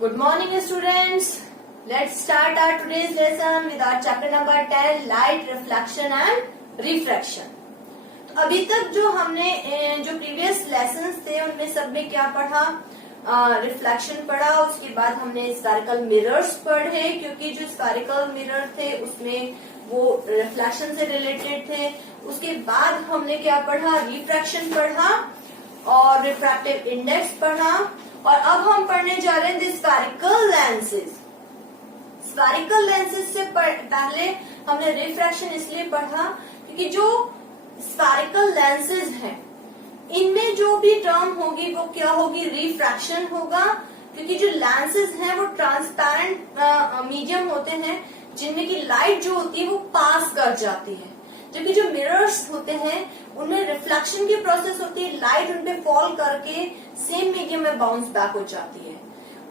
Good morning students. Let's start our today's lesson with our chapter number 10 light reflection and refraction. तो अभी तक जो हमने जो प्रीवियस लेसन्स थे उनमें सब में क्या पढ़ा, रिफ्लेक्शन पढ़ा। उसके बाद हमने स्फेरिकल मिरर्स पढ़े क्योंकि जो स्फेरिकल मिरर थे उसमें वो रिफ्लेक्शन से रिलेटेड थे। उसके बाद हमने क्या पढ़ा, रिफ्रैक्शन पढ़ा और रिफ्रैक्टिव इंडेक्स पढ़ा। और अब हम पढ़ने जा रहे हैं स्फेरिकल लेंसेज। स्फेरिकल लेंसेज से पहले हमने रिफ्रैक्शन इसलिए पढ़ा क्योंकि जो स्फेरिकल लेंसेज हैं इनमें जो भी टर्म होगी वो क्या होगी, रिफ्रैक्शन होगा। क्योंकि जो लेंसेज हैं वो ट्रांसपेरेंट मीडियम होते हैं जिनमें की लाइट जो होती है वो पास कर जाती है, जबकि जो मिरर्स होते हैं उनमें रिफ्लेक्शन की प्रोसेस होती है, लाइट उनपे फॉल करके सेम मीडियम में बाउंस बैक हो जाती है।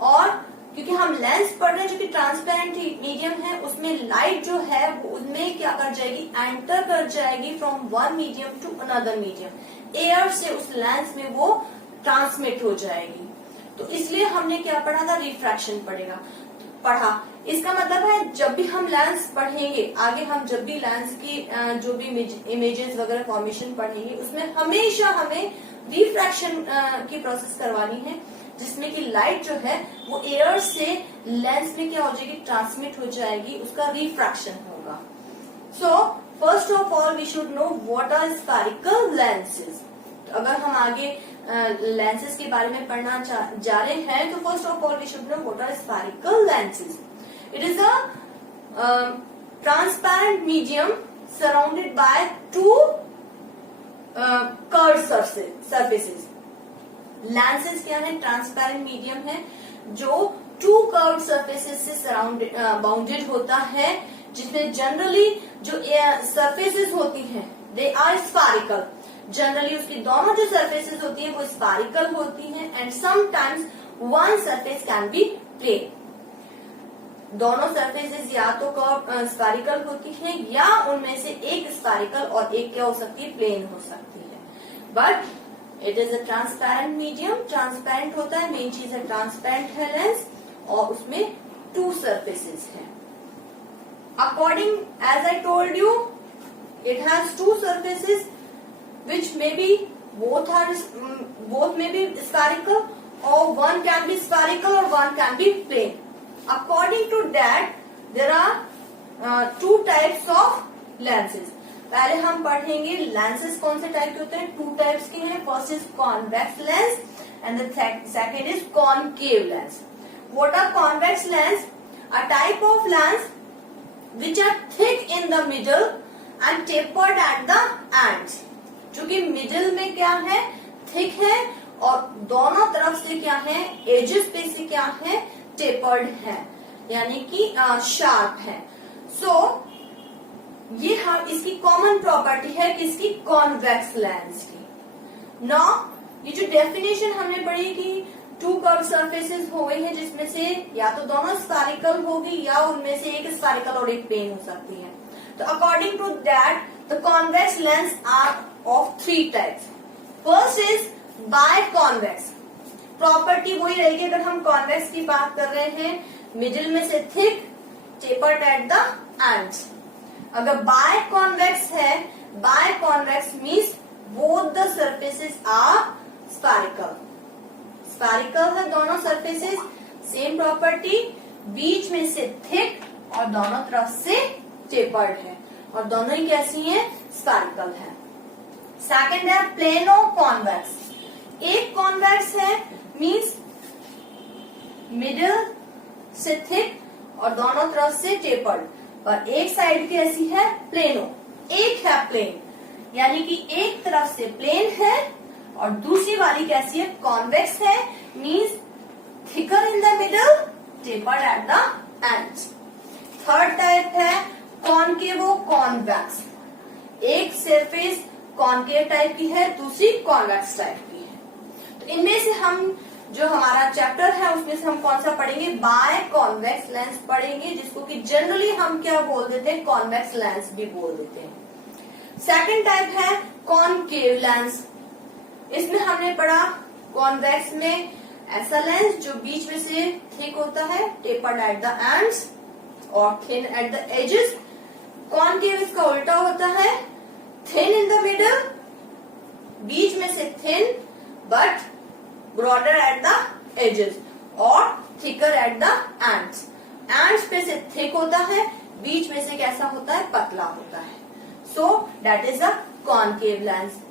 और क्योंकि हम लेंस पढ़ रहे हैं जो कि ट्रांसपेरेंट मीडियम है उसमें लाइट जो है वो उनमें क्या कर जाएगी, एंटर कर जाएगी from one medium to another medium. Air से उस लेंस में वो ट्रांसमिट हो जाएगी। तो इसलिए हमने क्या पढ़ा था, रिफ्रैक्शन पढ़ा। इसका मतलब है जब भी हम लेंस पढ़ेंगे आगे, हम जब भी लेंस की जो भी इमेजेस वगैरह फॉर्मेशन पढ़ेंगे उसमें हमेशा हमें रिफ्रैक्शन की प्रोसेस करवानी है, जिसमें कि लाइट जो है वो एयर से लेंस में क्या हो जाएगी, ट्रांसमिट हो जाएगी, उसका रिफ्रैक्शन होगा। So first of all we should know what are spherical lenses. तो अगर हम आगे लेंसेज के बारे में पढ़ना जा रहे हैं तो first of all we should know what are spherical lenses. It is a transparent medium surrounded by two curved surfaces. Lenses क्या है, ट्रांसपेरेंट मीडियम है जो टू कर्व्ड सरफेसेस से बाउंडेड होता है, जिसमें जनरली जो सरफेसेस होती हैं दे आर स्फेरिकल। जनरली उसकी दोनों जो सरफेसेस होती है वो स्फेरिकल होती हैं and sometimes one surface can be plane. दोनों सरफेसेस या तो स्फेरिकल होती हैं या उनमें से एक स्फेरिकल और एक क्या हो सकती है, प्लेन हो सकती है। But it is a transparent medium, transparent होता है, मेन चीज है ट्रांसपेरेंट है लेंस और उसमें टू सरफेसेस हैं। According as I told you it has two surfaces which may be both may be spherical और वन कैन बी स्फेरिकल और one can be plane. According to that, there are two types of lenses. पहले हम पढ़ेंगे lenses कौन से type के होते हैं, टू टाइप्स के हैं। First is convex lens and the second is concave lens. What are convex lens? A type of lens which are thick in the middle and tapered at the ends. जो कि middle में क्या है, thick है और दोनों तरफ से क्या है, एजेस पे से क्या है, टेपर्ड है, यानी कि शार्प है। सो ये हम इसकी कॉमन प्रॉपर्टी है किसकी, कॉन्वेक्स लेंस की। नौ ये जो डेफिनेशन हमने पढ़ी कि टू कर्व सरफेसेस हो गई है जिसमें से या तो दोनों स्फेरिकल होगी या उनमें से एक स्फेरिकल और एक प्लेन हो सकती है। तो according to that the convex lens are of three types. First is biconvex. Property वही रहेगी अगर हम कॉन्वेक्स की बात कर रहे हैं, मिडिल में से thick, tapered at the ends. अगर बायकॉन्वेक्स है, biconvex means both the surfaces are spherical. Spherical है दोनों सरफेसेस, सेम प्रॉपर्टी, बीच में से थिक और दोनों तरफ से टेपर्ड है और दोनों ही कैसी हैं, स्फेरिकल है। सेकेंड है प्लेनो कॉन्वेक्स। एक कॉन्वेक्स है मीन्स मिडिल से थिक और दोनों तरफ से टेपर्ड, पर एक साइड कैसी है, प्लेनो। एक है प्लेन, यानी कि एक तरफ से प्लेन है और दूसरी वाली कैसी है, कॉन्वेक्स है, means thicker in the middle, tapered at the ends. Third type है कॉनकेवो कॉन्वेक्स। एक सरफेस कॉनकेव टाइप की है, दूसरी कॉन्वेक्स टाइप की है। तो इनमें से हम जो हमारा चैप्टर है उसमें से हम कौन सा पढ़ेंगे, बाय कॉन्वेक्स लेंस पढ़ेंगे, जिसको कि जनरली हम क्या बोल देते हैं, कॉन्वेक्स लेंस भी बोल देते हैं। सेकंड टाइप है कॉनकेव लेंस। इसमें हमने पढ़ा कॉन्वेक्स में ऐसा लेंस जो बीच में से थिक होता है, टेपर्ड एट द एंड्स और thin at the edges. Concave इसका उल्टा होता है, थिन इन द मिडल, बीच में से thin but broader at the edges और thicker at the ends. Ends पे से थिक होता है, बीच में से कैसा होता है, पतला होता है। So that is a concave lens.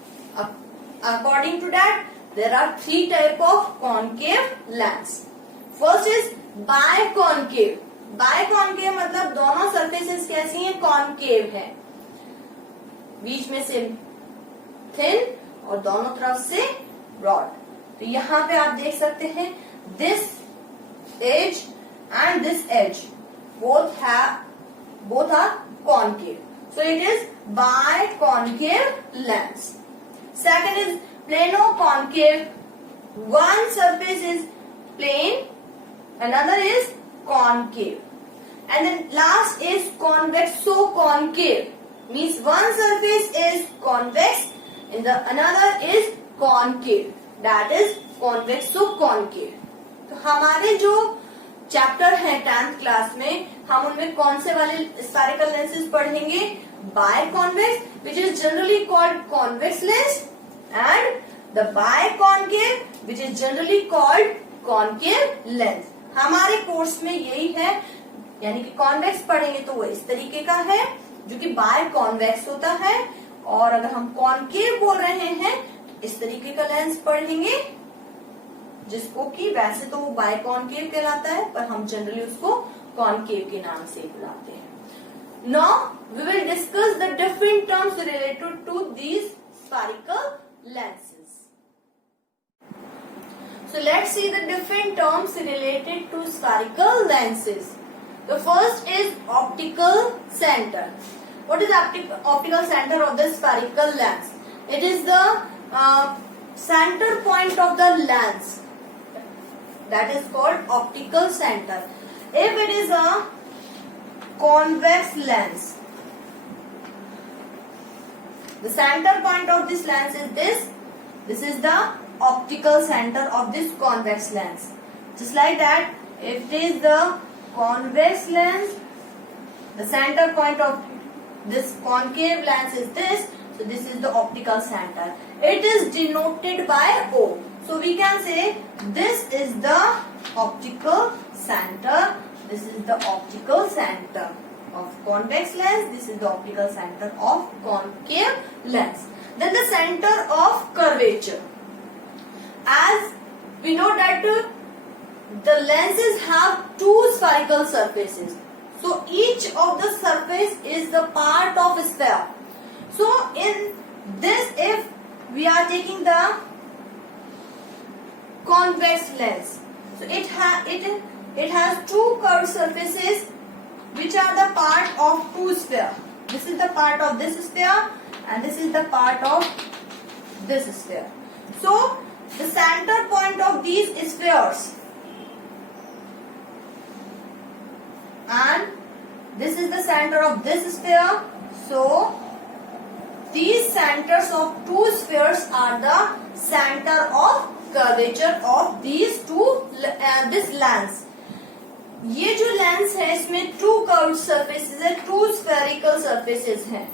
According to that, there are 3 type of concave lens. First is biconcave. Biconcave मतलब दोनों surfaces कैसी हैं, concave है, बीच में से thin और दोनों तरफ से broad। तो यहाँ पे आप देख सकते हैं this edge and this edge both are concave. So it is biconcave lens. Second is plano-concave. One surface is plane, another is concave. And then last is convexo-concave. Means one surface is convex and the another is concave. That is convexo-concave. तो हमारे जो chapter है 10th class में, हम उनमें कौन से वाले स्फेरिकल लेंसेज पढ़ेंगे? Biconvex, which is generally called convex lens, and the biconcave, which is generally called concave lens. हमारे कोर्स में यही है, यानी कि कॉन्वेक्स पढ़ेंगे तो वो इस तरीके का है जो कि बायकॉन्वेक्स होता है, और अगर हम कॉन्केव बोल रहे हैं इस तरीके का लेंस पढ़ेंगे जिसको कि वैसे तो वो बायकॉन्केव कहलाता है, पर हम जनरली उसको कॉन्केव के नाम से बुलाते हैं। Now we will discuss the different terms related to these spherical lenses. So let's see the different terms related to spherical lenses. The first is optical center. What is optical center of the spherical lens? It is the center point of the lens. That is called optical center. If it is a convex lens, the center point of this lens is this. This is the optical center of this convex lens. Just like that, if it is the convex lens, the center point of this concave lens is this. So this is the optical center. It is denoted by O. So we can say this is the optical center. This is the optical center of convex lens. This is the optical center of concave lens. Then the center of curvature. As we know that the lenses have 2 spherical surfaces. So each of the surface is the part of a sphere. So in this, if we are taking the convex lens, so it has 2 curved surfaces which are the part of 2 sphere. This is the part of this sphere and this is the part of this sphere. So the center point of these spheres and this is the center of this sphere. So these centers of 2 spheres are the center of curvature of these this lens. ये जो lens है इसमें 2 curved surfaces है, 2 spherical surfaces हैं।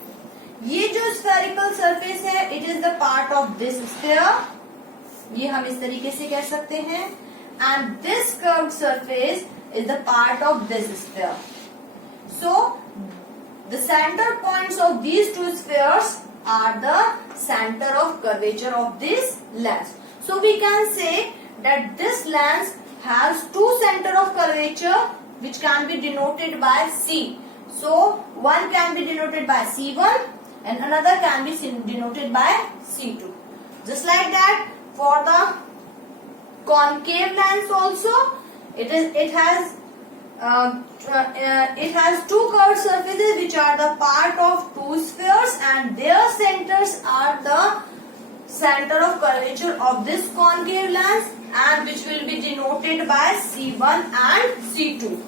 ये जो spherical surface है it is the part of this sphere, ये हम इस तरीके से कह सकते हैं, and this curved surface is the part of this sphere. So the centre points of these 2 spheres are the center of curvature of this lens. So we can say that this lens has 2 center of curvature which can be denoted by C. So one can be denoted by C1 and another can be denoted by C2. Just like that, for the concave lens also, it has 2 curved surfaces which are the part of 2 spheres and their centers are the center of curvature of this concave lens and which will be denoted by C1 and C2.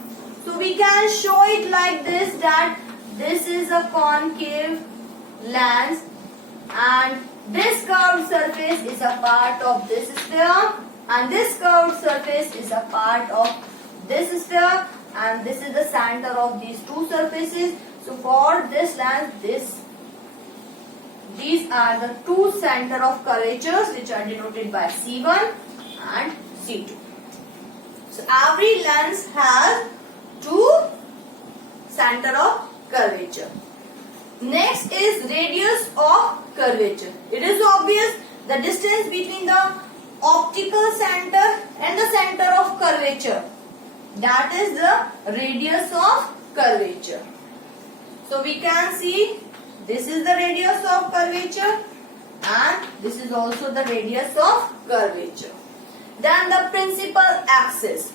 So we can show it like this, that this is a concave lens and this curved surface is a part of this sphere and this curved surface is a part of this sphere, and this is the center of these two surfaces. So for this lens, these are the two center of curvatures which are denoted by C1 and C2. So every lens has two center of curvature. Next is radius of curvature. It is obvious the distance between the optical center and the center of curvature. That is the radius of curvature. So we can see this is the radius of curvature and this is also the radius of curvature. Then the principal axis.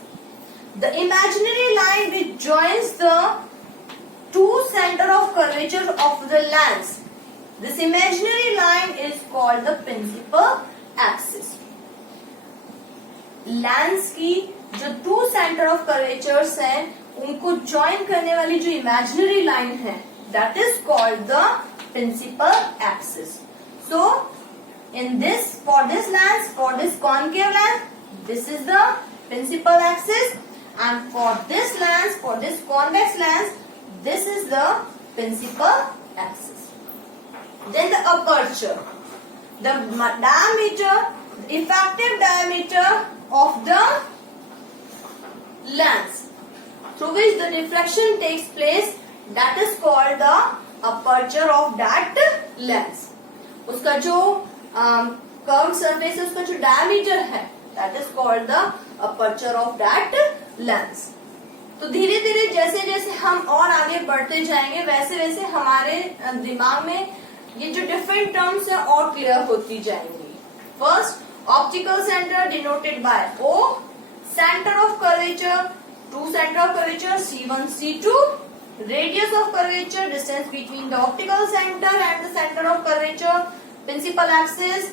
The imaginary line which joins the two center of curvature of the lens. This imaginary line is called the principal axis. Lens की जो to centre of curvatures हैं उनको join करने वाली जो imaginary line है that is called the principal axis. So in this for this lens, for this concave lens, this is the principal axis, and for this lens, for this convex lens, this is the principal axis. Then the aperture, the diameter, the effective diameter of the lens through which the diffraction takes place, that is called the aperture of that lens. उसका जो curved surface है, उसका जो diameter है, that is called the aperture of that lens. तो धीरे धीरे जैसे जैसे हम और आगे बढ़ते जाएंगे वैसे वैसे हमारे दिमाग में ये जो डिफरेंट टर्म्स है और क्लियर होती जाएंगी. First, optical centre denoted by O, centre of curvature, two centre of curvature C1, C2, radius of curvature, distance between the optical centre and the centre of curvature, principal axis,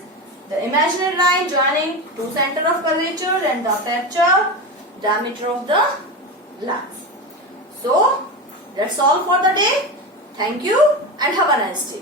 the imaginary line joining two center of curvature, and the aperture, diameter of the lens. So that's all for the day. Thank you and have a nice day.